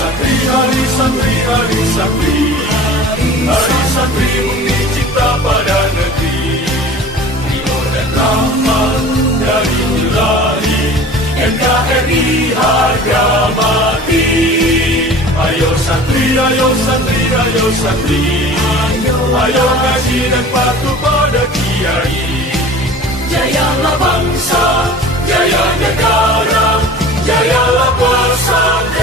santri, hari santri, hari santri, hari santri bukti cinta pada negeri. Ridho dan rahmat dari Ilahi, NKRI harga mati. Ayo santri, ayo santri, ayo santri, ayo ngaji dan patuh pada kiai. Jayalah bangsa, jaya negara, jayalah persatuan.